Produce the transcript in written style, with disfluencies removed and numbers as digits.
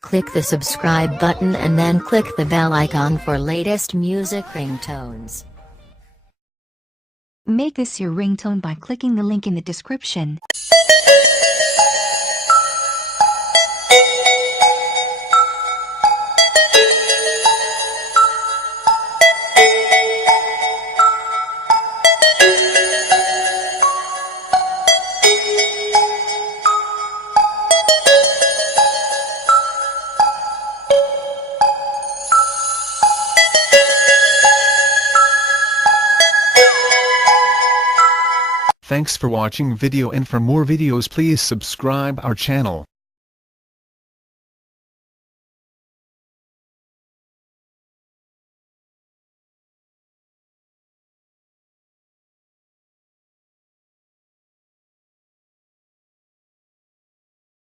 Click the subscribe button and then click the bell icon for latest music ringtones. Make this your ringtone by clicking the link in the description. Thanks for watching video, and for more videos please subscribe our channel.